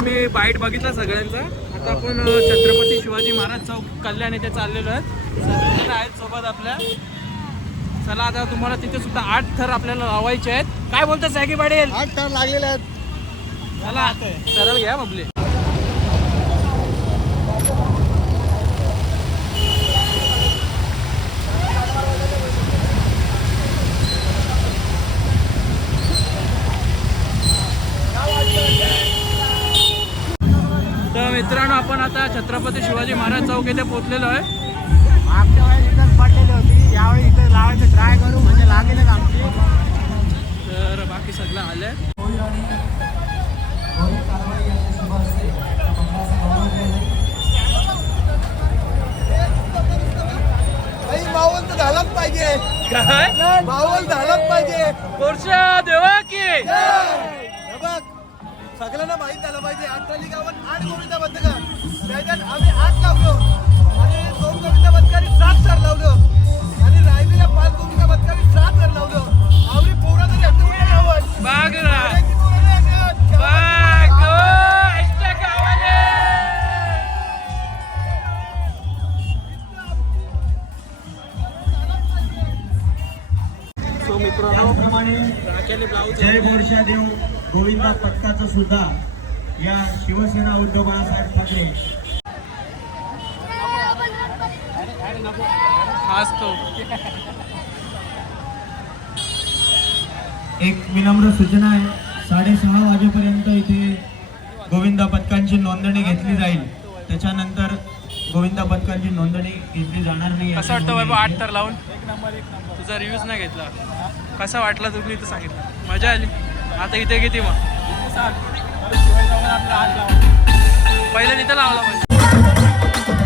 तुम्ही बाईट बघितला सगळ्यांचा. आता आपण छत्रपती शिवाजी महाराज चौक कल्याण येथे चाललेलो आहे सगळेजण आहेत सोबत आपल्या. चला आता तुम्हाला तिथे सुद्धा आठ थर आपल्याला लावायचे आहेत. काय बोलतात सॅगी पाटील? आठ टन लागलेले आहेत. चला सरळ घ्या बबले तर मित्रांनो आपण आता छत्रपती शिवाजी महाराज चौक येथे पोहोचलेलो आहे. मागच्या वेळेस इथं पडलेली होती यावेळी इथं लावायचं ट्राय करू म्हणजे लागेलच आमची? तर बाकी सगळं मावल तर झालाच पाहिजे. काय? मावल झालाच पाहिजे. देवा की. सगळ्यांना माहीत झालं पाहिजे. अठ्ठाली गावात आठ गोविंदा पथकं त्याच्यात आम्ही आठ लावलो. आणि दोन गोविंदा पथकांनी सात सर लावलो. आणि रायबीला पाच गोविंदा पथकांनी सात सर लावलो. सुद्धा या शिवसेना उद्धव बाळासाहेब ठाकरे. खास तो एक विनम्र सूचना आहे. साडेसहा वाजेपर्यंत इथे गोविंदा पथकांची नोंदणी घेतली जाईल. त्याच्यानंतर गोविंदा पथकांची नोंदणी घेतली जाणार नाही कसं वाटतं बाबा आठ तर लावून? तुझा रिव्ह्यूज नाही घेतला. कसा वाटला तुम्ही इथं सांगितलं? मजा आली. आता इथे किती मग? पहिलं तिथं लावला पाहिजे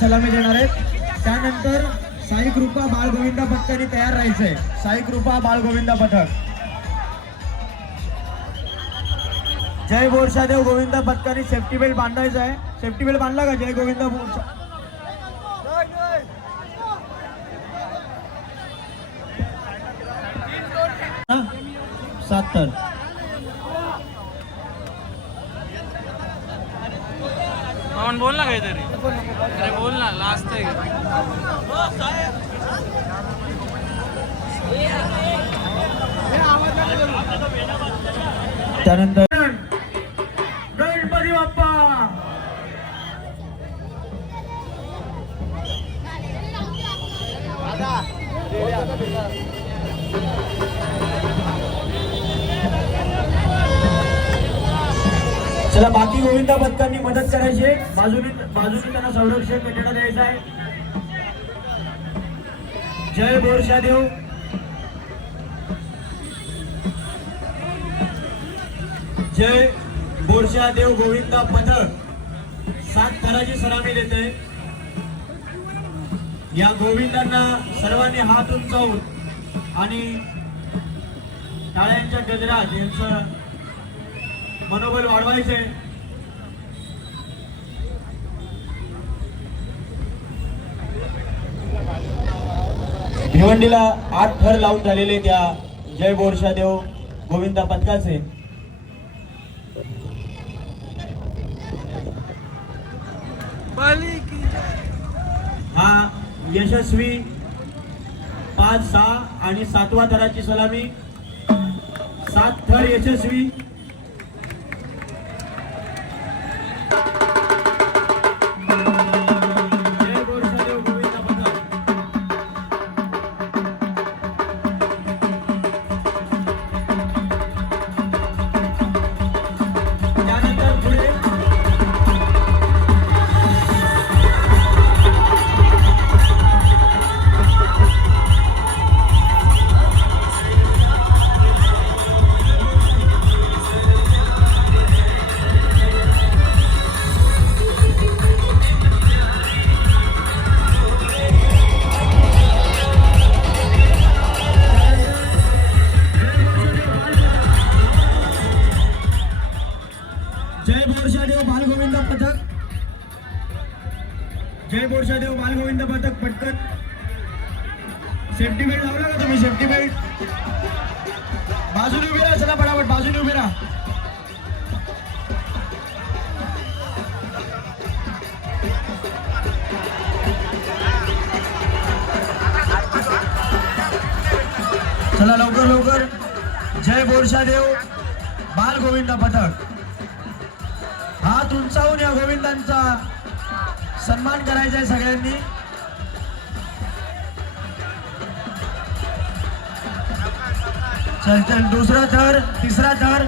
सलामी देणार आहेत. त्यानंतर साई कृपा बाळगोविंदा पथकाने तयार राहायचंय. साई कृपा बाळगोविंदा पथक जय बोरशा देव गोविंदा पथकाने सेफ्टी बेल्ट बांधायचा आहे. सेफ्टी बेल्ट बांधला का? जय गोविंदा बोरसा सात बोल ना काहीतरी अरे बोल ना लास्ट आहे त्यानंतर गणपती बाप्पा चला बाकी गोविंदा पथकांनी मदत करायची आहे. बाजूने बाजूने त्यांना संरक्षण भेटणं द्यायचं आहे. जय बोरशा देव जय बोरशा देव गोविंदा पथक. सात थराची सलामी देते. या गोविंदांना सर्वांनी हात उंचावून आणि टाळ्यांच्या गजरात यांचं मनोबल वाढवायचे भिवंडीला आठ थर लावून झालेले त्या जय बोरशादेव गोविंदा पथकाचे हा यशस्वी पाच सहा आणि सातवा थराची सलामी. सात थर यशस्वी. जय बोरशादेव बाल गोविंद पथक. हात उंचावून या गोविंदांचा सन्मान करायचा आहे सगळ्यांनी. चल चल दुसरा थर तिसरा थर.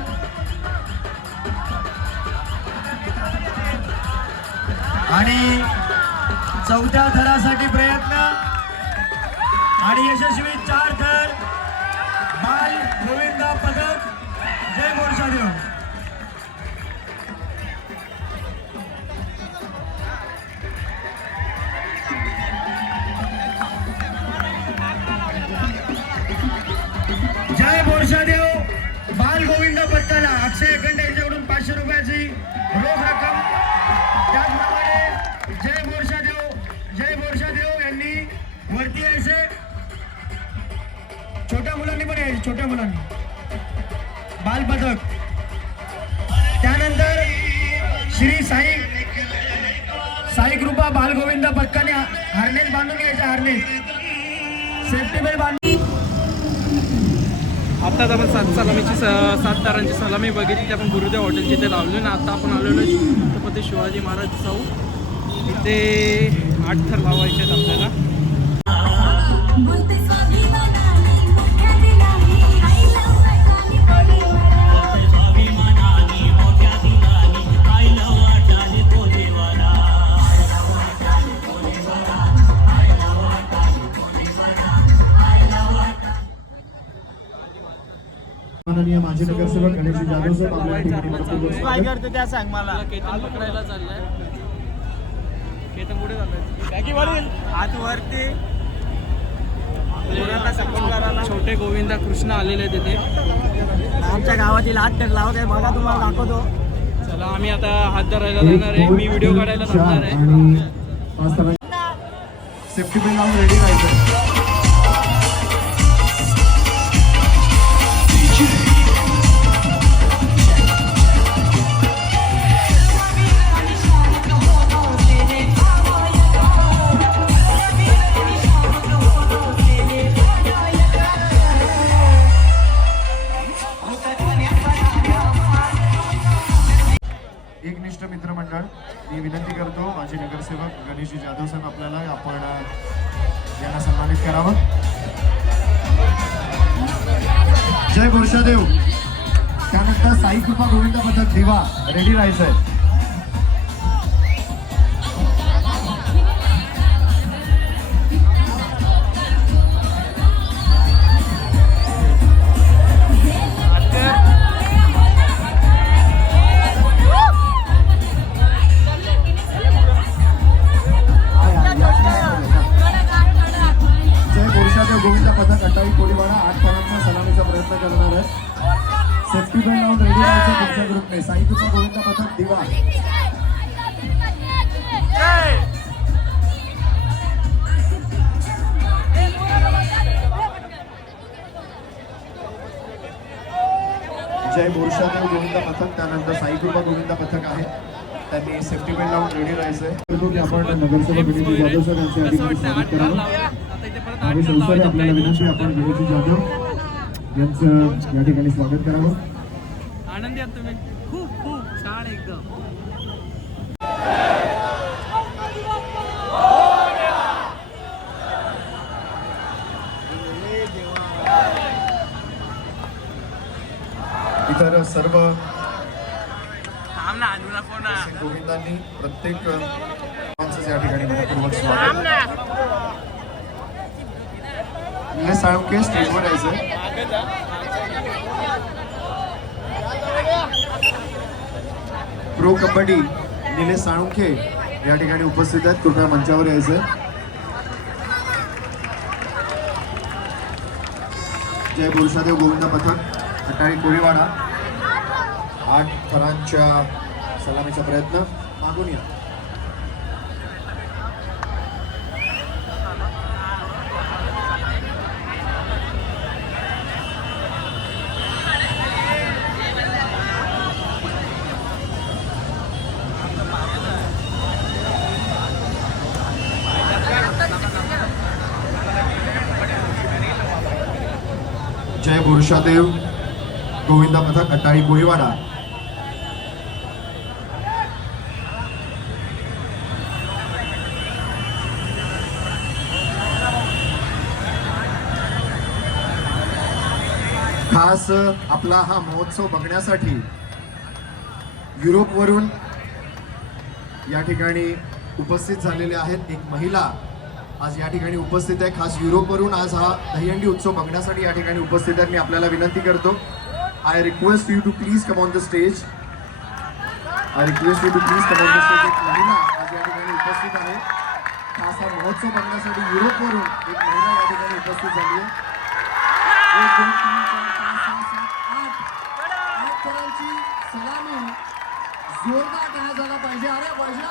आणि चौथ्या थरासाठी प्रयत्न. आणि यशस्वी चार थर. जय बोरशादेव जय श्री साई साई कृपा बाल गोविंद पथकाने हार्नेस बांधून यायचे हार्नेस सेफ्टी बेल्ट बांधून. आत्ताच आपण सात सलामीची स- सात तारांची सलामी बघितली ती आपण गुरुदेव हॉटेलच्या इथे लावली आणि आता आपण आलेलो छत्रपती शिवाजी महाराज चौक. इथे आठ थर लावायचे आहेत आपल्याला. माजी नगरसेवक गणेशजी जाधव साहेब आपल्या सांग मला. केतन पकडायला चाललाय. केतन पुढे चाललाय? आज वरती. छोटे गोविंदा कृष्ण आलेले आहेत तिथे. आमच्या गावातील आठ तर लावत आहे. बघा तुम्हाला दाखवतो. चला आम्ही आता हात धरायला जाणार आहे. मी व्हिडिओ काढायला लागणार आहे. सेफ्टी लावून रेडी राहायचं. कृपा गोविंद पथक दिवा रेडी राहायचं आहे बोरशादेव गोविंद पथक त्यानंतर साई कृपा गोविंद पथक आहे त्यांनी सेफ्टी बेल्ट लावून रेडी राहायचं की आपण नगरसेवक जाधव सर यांच्या अधिकारी स्वागत करावं. लावायचे आपल्याला विनंती आहेत. आपण जाधव यांचं या ठिकाणी स्वागत करावं. आनंदी इतर सर्व गोविंदांनी प्रत्येक या ठिकाणी मनपूर्वक स्वागत. निलेश साळुंके स्टेजवर यायचं प्रो कबड्डी निलेश साळुंखे या ठिकाणी उपस्थित आहेत. कृपया मंचावर यायचं जय बोरशादेव गोविंद पथक. सकाळी कोळीवाडा. आठ फरांच्या सलामीचा प्रयत्न. मागून या. जय पुरुषादेव गोविंद पथक अट्टाळी कोळीवाडा खास आपला हा महोत्सव बघण्यासाठी युरोपवरून या ठिकाणी उपस्थित झालेले आहेत एक महिला. आज या ठिकाणी उपस्थित आहे. खास युरोपवरून आज हा दहीहंडी उत्सव बघण्यासाठी या ठिकाणी उपस्थित आहे मी आपल्याला विनंती करतो. I request you to please come on the stage I request you to please come on the stage एक महिला आज या ठिकाणी उपस्थित आहे. हा महोत्सव बघण्यासाठी युरोपवरून एक महिला या ठिकाणी उपस्थित झाली आहे. एक, दोन, तीन, चार, पाच, सहा, सात, आठ. आठ जणांची सलामी जोरदार काय झाला पाहिजे. अरे बजाव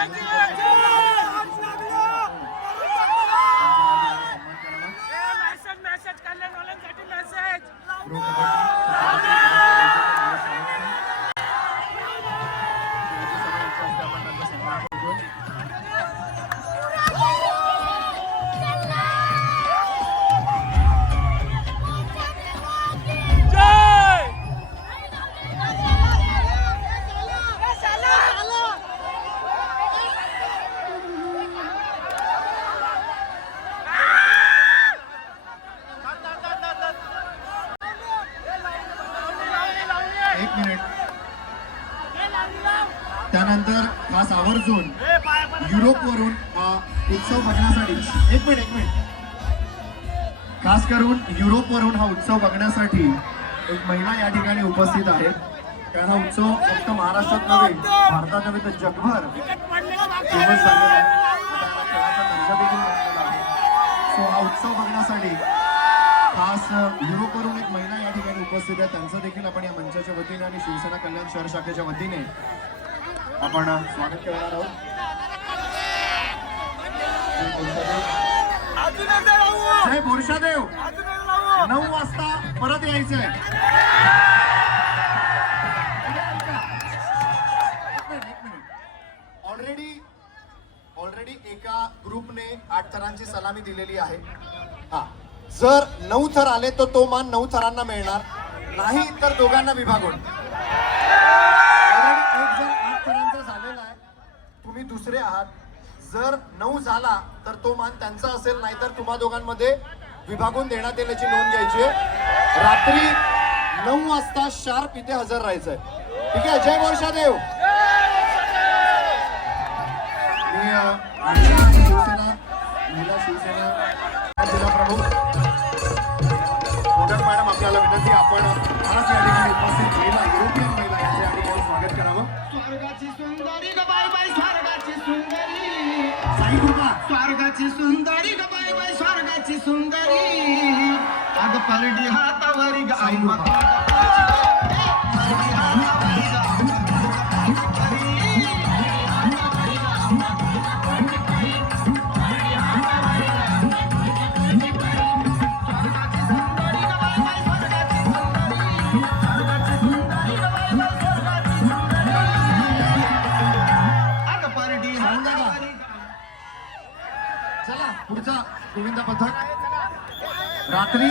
आमच्या उपस्थित त्यानंतर खास आवर्जून युरोपवरून हा उत्सव बघण्यासाठी एक मिनिट एक मिनिट. खास करून युरोपवरून हा उत्सव बघण्यासाठी एक महिला या ठिकाणी उपस्थित आहे. कारण हा उत्सव फक्त महाराष्ट्रात नव्हे भारतात नव्हे तर जगभर फेमस झालेला आहे. सो हा उत्सव बघण्यासाठी खास युरोपवरून एक महिला या ठिकाणी उपस्थित आहे. त्यांचं देखील आपण या मंचाच्या वतीने आणि शिवसेना कल्याण शहर शाखेच्या वतीने आपण स्वागत करणार आहोत. अजून नऊ वाजता परत यायचं आहे ऑलरेडी ऑलरेडी एका ग्रुपने आठ थरांची सलामी दिलेली आहे. हा. जर नऊ थर आले तर तो मान नऊ थरांना मिळणार. नाही तर दोघांना विभागून Already एक जण आठ थरांचा झालेला आहे तुम्ही दुसरे आहात जर झाला तर तो मान त्यांचा असेल नाहीतर तुम्हा दोघांमध्ये विभागून देण्यात येण्याची नोंद घ्यायची आहे. रात्री नऊ वाजता शार्प इथे हजर राहायचंय. ठीक आहे? जय वर्षादेव शिवसेना महिला शिवसेना जिल्हा प्रमुख मॅडम आपल्याला विनंती आपण स्वर्गाची सुंदरी ग बाई बाई स्वर्गाची सुंदरी. अग परडी हातावरी ग गोविंद पथक रात्री